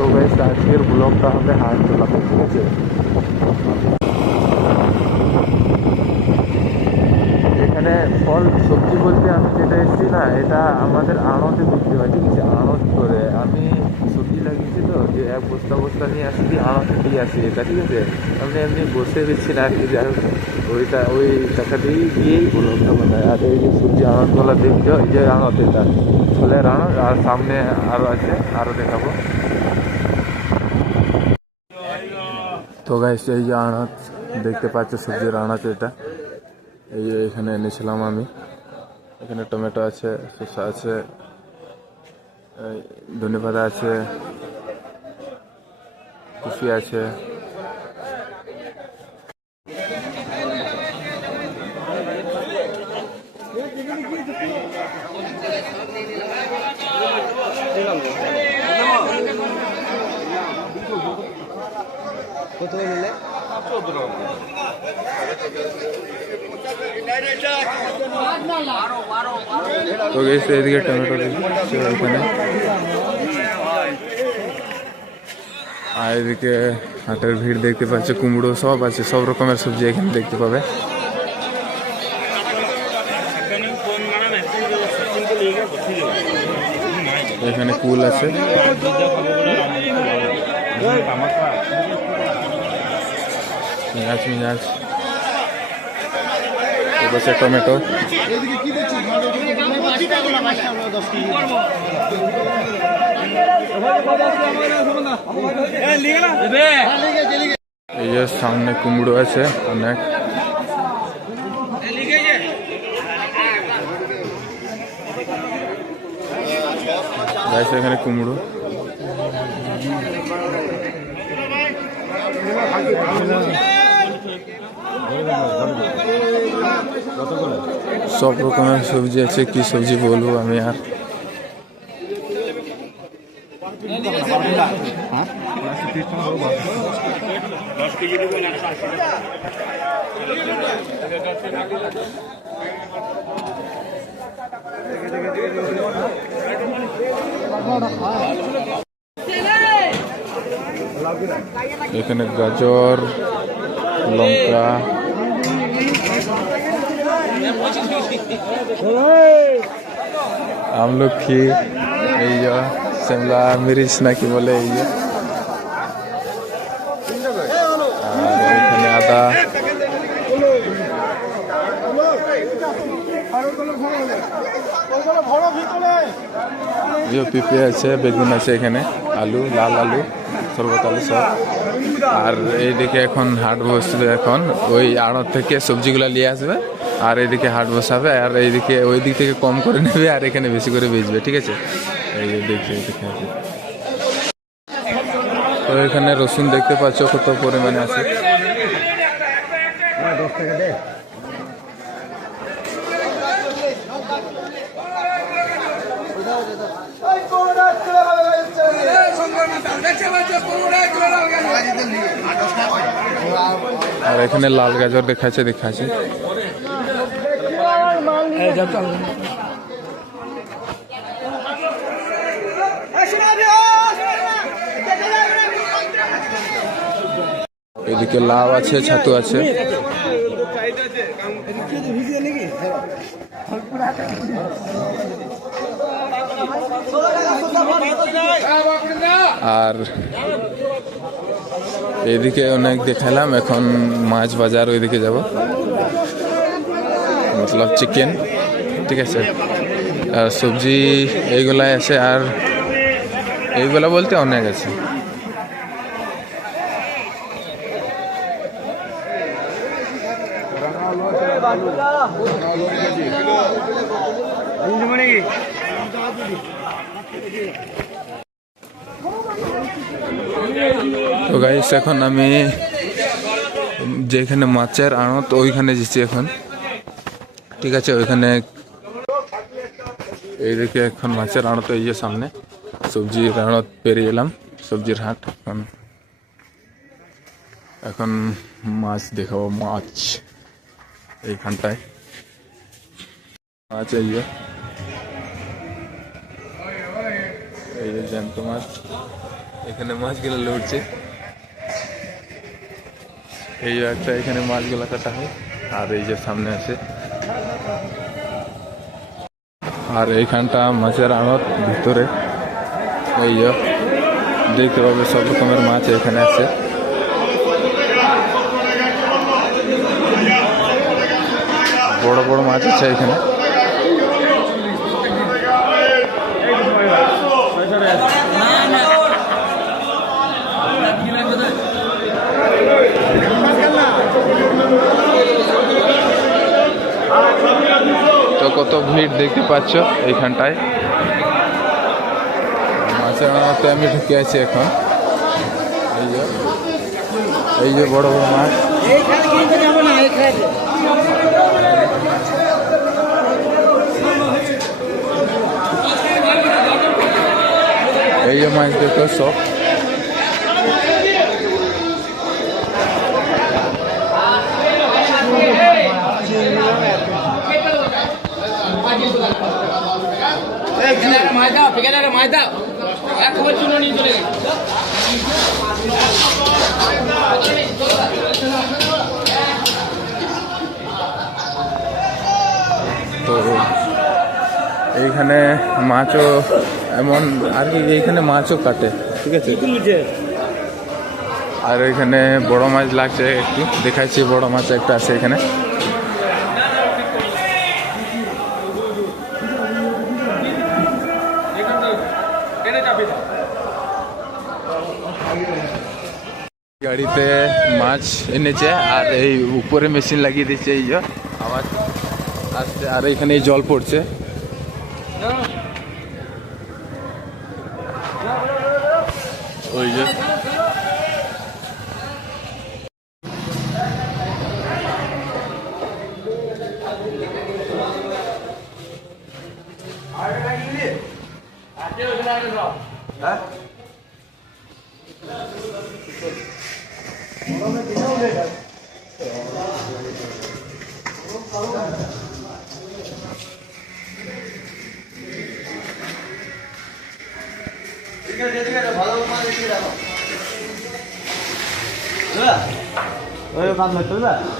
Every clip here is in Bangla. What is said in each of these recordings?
তো গাইস আজকের ব্লগটা হবে হাটতলাতে, ঠিক আছে। এখানে ফল সবজি বলতে আমি যেটা এসেছি না, এটা আমাদের আড়তে বিক্রি হয়, ঠিক আছে। আড়ত করে আমি সবজি লাগিয়েছি, তো যে এক বস্তা বস্তা নিয়ে আসছি আড়তে দিয়ে আসি এটা, ঠিক আছে। আমি এমনি বসে দিচ্ছি না আর কি, যাই হোক ওই টাকা দিয়েই ব্লগটা বানায়। আর এই যে সবজি আড়তগুলো দেখছো, এই যে আড়ত, এটা ফলের আড়ত, আর সামনে আরও আছে, আরও দেখাবো। তো গাইস এই যে আড়ত দেখতে পাচ্ছ, সবজির আড়ত এটা। এই যে এখানে এনেছিলাম আমি। এখানে টমেটো আছে, শসা আছে, ধনেপাতা আছে, কফি আছে। তো গেছে এদিকে টমেটো দিচ্ছে এখানে, আর এদিকে হাটের ভিড় দেখতে পাচ্ছে, কুমড়ো সব আছে, সব রকমের সবজি এখানে দেখতে পাবে। এখানে কুল আছে, পেঁয়াজ মিয়াজ, বসে টমেটো। এই যে সামনে কুমড়ো আছে অনেক। এখানে কুমড়ো, সব রকমের সবজি আছে, কি সবজি বলবো আমি আর। এখানে গাজর, লঙ্কা, আমলকি, এই যে শিমলা মিরিচ নাকি বলে, এই যে। আর এখানে আদা, পেঁপে আছে, বেগুন আছে, এখানে আলু, লাল আলু, শরবত আলু সব। আর এইদিকে এখন হাট বসবে, এখন ওই আড়ত থেকে সবজিগুলো নিয়ে আসবে, আর এইদিকে হাট বসাবে, আর এইদিকে ওই দিক থেকে কম করে নেবে, আর এখানে বেশি করে বেচবে, ঠিক আছে। এই যে দেখছি এদিকে। তো এখানে রসুন দেখতে পাচ্ছ কত পরিমাণে আছে। আর এখানে লাল গাজর দেখাচ্ছে। এদিকে লাউ আছে, ছাতু আছে। আর এদিকে অনেক দেখালাম, এখন মাছ বাজার ওইদিকে যাব, মতলব চিকেন, ঠিক আছে। আর সবজি এইগুলাই আছে, আর এইগুলা বলতে অনেক আছে। তো গাইস এখন আমি যেখানে মাছের আড়ত ওইখানে যাচ্ছি এখন, ঠিক আছে। ওইখানে এইদিকে এখন মাছের আড়ত, এই যে সামনে সবজির আড়ত পেরিয়ে এলাম, সবজির হাট। এখন মাছ দেখাবো, মাছ এইখানটায় মাছ, এই যে জ্যান্ত মাছ, এখানে মাছগুলো লড়ছে। এই যে একটা এখানে মাছগুলো কাটা হয়, আর এই যে সামনে আছে, আর এইখানটা মাছের আড়ত ভিতরে। এই যে দেখতে পাবে সব রকমের মাছ এখানে আছে। বড় বড় মাছ আছে এখানে। তো কত ভিড় দেখতে পাচ্ছ এইখানটায়। মাছের আড়তে আমি ঢুকে আছি এখন। এই যে বড় বড় মাছ। এই যে মাছ দেখো সব। তো এইখানে মাছও এমন আর কি, এইখানে মাছও কাটে, ঠিক আছে। আর এখানে বড় মাছ লাগছে, একটু দেখাচ্ছি। বড় মাছ একটা আছে এখানে। গাড়িতে মাছ এনেছে, আর এই উপরে মেশিন লাগিয়ে দিচ্ছে। এই যে আওয়াজ আসছে, আর এখানে জল পড়ছে। ওই যে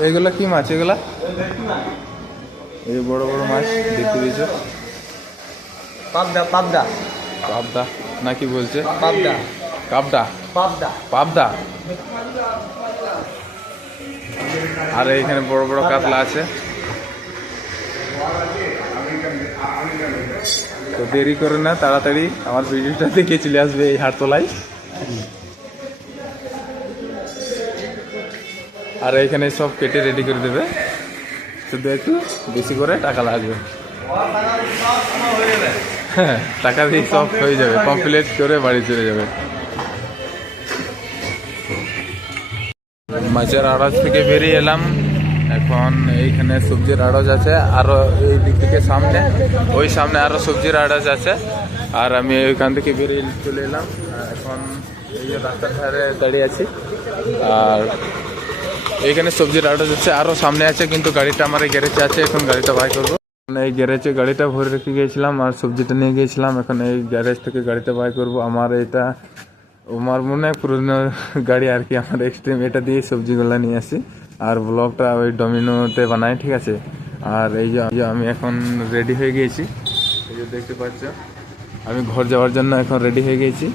এগুলা কি মাছ? এগুলা এই বড় বড় মাছ দেখতে দিয়েছ? পাবদা পাবদা পাবদা না কি বলছে? পাবদা কাবদা, পাবদা পাবদা। আর এইখানে বড় বড় কাতলা আছে। তো দেরি করে না, তাড়াতাড়ি আমার ভিডিওটা দেখে চলে আসবে এই হাটতলায়। আর এইখানে সব কেটে রেডি করে দেবে, শুধু একটু বেশি করে টাকা লাগবে। হ্যাঁ, টাকা দিয়ে সব হয়ে যাবে, কমপ্লিট করে বাড়ি চলে যাবে। মাছের আড়ত থেকে বেরিয়ে এলাম। এখন এইখানে সবজির আড়ত আছে, আরো এই দিক থেকে সামনে, ওই সামনে আরো সবজির আড়ত আছে। আর আমি ওইখান থেকে বেরিয়ে চলে এলাম। এখন এই যে রাস্তার ধারে দাঁড়িয়ে আছি। আর এইখানে সবজির আড়ত আছে, আরো সামনে আছে, কিন্তু গাড়িটা আমার এই গ্যারেজে আছে। এখন গাড়িটা বাই করবো। এই গ্যারেজে গাড়িটা ভরে রেখে গিয়েছিলাম, আর সবজিটা নিয়ে গিয়েছিলাম। এখন এই গ্যারেজ থেকে গাড়িটা বাই করবো। আমার এটা আমার মনে হয় পুরোনো গাড়ি আর কি, আমার এক্সট্রিম। এটা দিয়ে সবজিগুলো নিয়ে আসি, আর ব্লগটা ওই ডমিনোতে বানাই, ঠিক আছে। আর এই যে আমি এখন রেডি হয়ে গিয়েছি, এই যে দেখতে পাচ্ছ। আমি ঘর যাওয়ার জন্য এখন রেডি হয়ে গিয়েছি।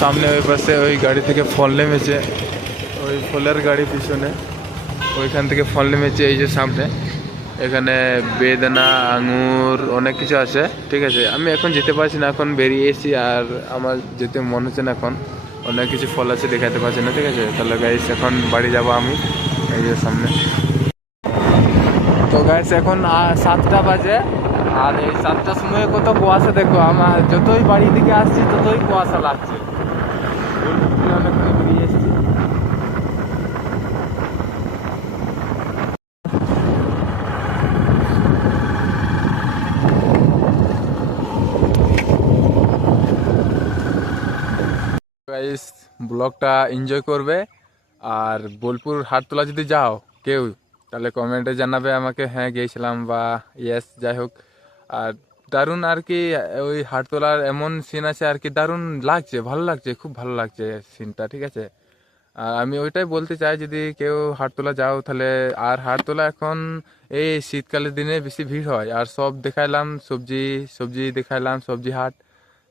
সামনে ওই পাশে ওই গাড়ি থেকে ফল নেমেছে, ওই ফলের গাড়ি পিছনে, ওইখান থেকে ফল নেমেছে। এই যে সামনে এখানে বেদানা, আঙুর, অনেক কিছু আছে, ঠিক আছে। আমি এখন যেতে পারছি না, এখন বেরিয়ে এসেছি। আর আমার যেতে মন হচ্ছে না, এখন অনেক কিছু ফল আছে, দেখাতে পারছি না, ঠিক আছে। তাহলে গাইস এখন বাড়ি যাব আমি। এই যে সামনে। তো গাইস এখন 7টা বাজে, আর এই 7টার সময় কত কুয়াশা দেখো। আমার যতই বাড়ি দিকে আসছি ততই কুয়াশা লাগছে। অনেকক্ষণ বেরিয়ে এসেছি। গাইস ব্লগটা এনজয় করবে। আর বোলপুর হাটতলা যদি যাও কেউ, তাহলে কমেন্টে জানাবে আমাকে, হ্যাঁ গিয়েছিলাম বা ইয়েস, যাই হোক। আর দারুণ আর কি। ওই হাটতলার এমন সিন আছে আর কি, দারুণ লাগছে, ভালো লাগছে, খুব ভালো লাগছে সিনটা, ঠিক আছে। আর আমি ওইটাই বলতে চাই, যদি কেউ হাটতলা যাও তাহলে। আর হাটতলা এখন এই শীতকালের দিনে বেশি ভিড় হয়। আর সব দেখাইলাম, সবজি সবজি দেখাইলাম, সবজি হাট,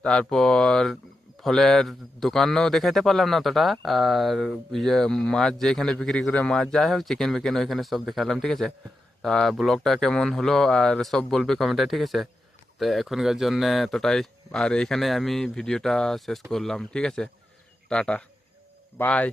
তারপর ফলের দোকানও দেখাইতে পারলাম না অতটা। আর ইয়ে মাছ যেখানে বিক্রি করে, মাছ যাই হোক, চিকেন বিকেন ওইখানে সব দেখালাম, ঠিক আছে। তা ব্লগটা কেমন হলো আর সব বলবে কমেন্টে, ঠিক আছে। তো এখনকার জন্য এতটাই। আর এইখানে আমি ভিডিওটা শেষ করলাম, ঠিক আছে। Tata, by.